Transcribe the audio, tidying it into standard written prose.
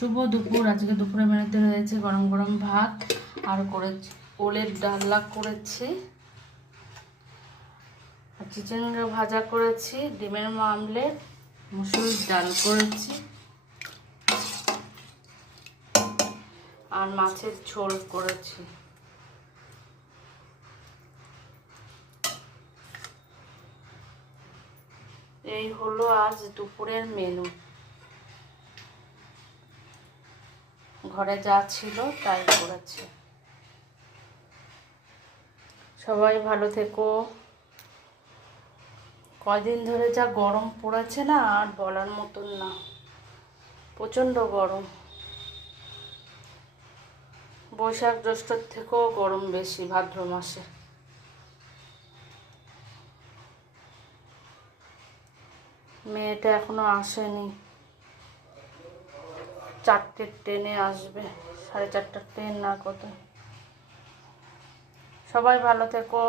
শুভ দুপুর। আজকে দুপুরে মেনুতে রয়েছে গরম গরম ভাত আর করেছি ওলের ডালনা করেছি, আর চিচিঙ্গা ভাজা করেছি, ডিমের আমলেট, মুসুর ডাল করেছি আর মাছের ঝোল করেছি। এই হলো আজ দুপুরের মেনু। ঘরে যা ছিল তাই করেছি। সবাই ভালো থেকো। কয়দিন ধরে যা গরম পড়েছে না, আর বলার মতন না, প্রচণ্ড গরম। বৈশাখ জ্যৈষ্ঠর থেকেও গরম বেশি ভাদ্র মাসে। মেয়েটা এখনো আসেনি, 4টের ট্রেনে আসবে, 4:30টার ট্রেন না কত। সবাই ভালো থেকো।